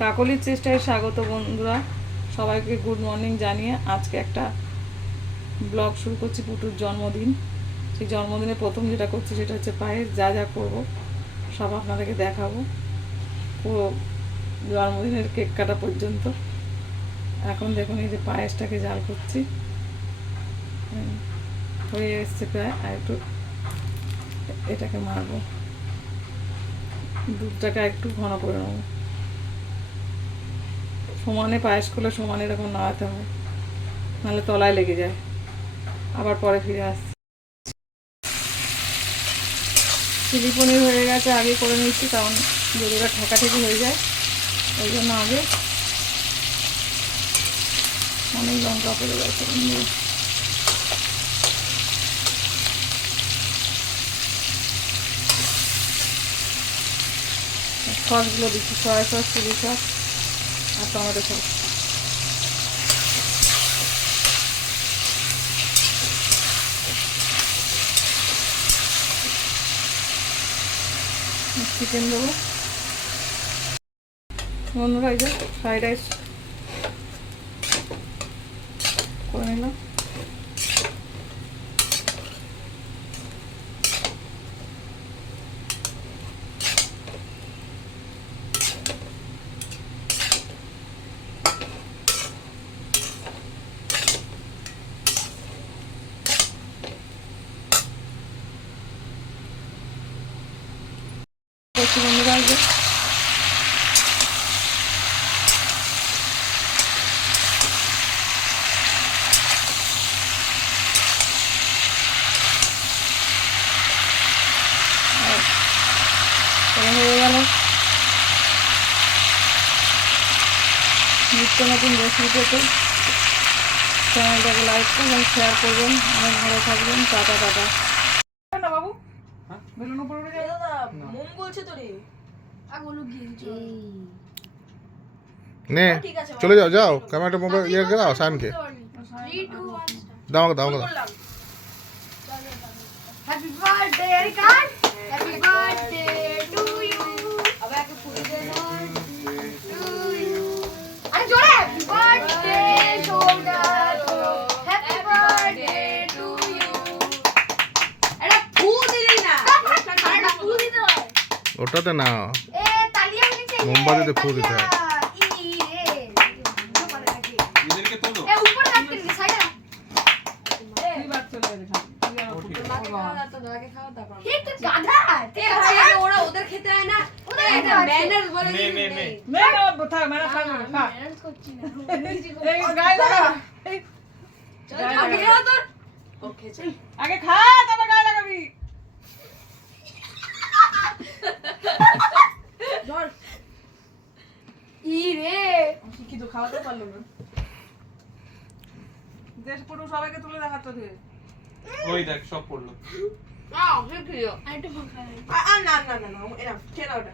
কাকলির চেষ্টায় স্বাগত বন্ধুরা, সবাইকে গুড মর্নিং জানিয়ে আজকে একটা ব্লগ শুরু করছি। পুটুর জন্মদিন, সেই জন্মদিনে প্রথম যেটা করছি সেটা হচ্ছে পায়েস। যা যা করবো সব আপনাদেরকে দেখাবো, পুরো জন্মদিনের কেক কাটা পর্যন্ত। এখন দেখুন এই যে পায়েসটাকে জাল করছি, হয়ে এসছে প্রায়। আর একটু এটাকে মারবো, দুধটাকে একটু ঘন করে নেবো। সমানে পায়েস করলে সমানে এরকম নাড়াতে হবে, নাহলে তলায় লেগে যায়। আবার পরে ফিরে আসছি। চিলি পনির হয়ে গেছে, আগে করে নিচ্ছি, কারণ যদি ওটা ঠেকাঠেকি হয়ে যায় ওই জন্য আগে। অনেক লঙ্কা পড়ে গেছে, সসগুলো দিচ্ছি, সয়া সস, চিলি সস আর টমেটো সস। চিকেন দেবো বন্ধুরা। এই যে ফ্রাইড রাইস করে নিলাম। বন্ধুরা এই যে হয়ে গেল। নিত্য নতুন রেসিপি পেতে চ্যানেলটাকে লাইক করবেন, শেয়ার করবেন। অনেক ভালো থাকবেন। Tata tata. না বাবু, বেলুন উপরে উঠে যাবে। মন বলছে তো রে, আগুলো গিয়েছে। নে চলে যাও, যাও ক্যামেরাটা মোবাইল ইয়ে দাও সায়নকে, 3 2 1 দাও দাও দাও। হ্যাপি বার্থডে এরিকান, হ্যাপি বার্থডে টু ইউ। আবার একটা ফুল দে টু ইউ। আরে জোরে হ্যাপি বার্থডে শোল্ডার, হ্যাপি বার্থডে টু ইউ। এটা ফুল দিলি না, এটা ফুল দিতে হয়। ওটাতে না, এ তালিয়া হয়েছে, মোমবাতিতে ফুল দিতে হয়। আগে খা তারপর গায়ে লাগাবি। শিক্ষিত খাওয়াতে পারলো না, দেশ পুরো সবাইকে তুলে দেখাতো। ওই দেখ সব পড়লো। না না না না, এরা খেলা ওটা।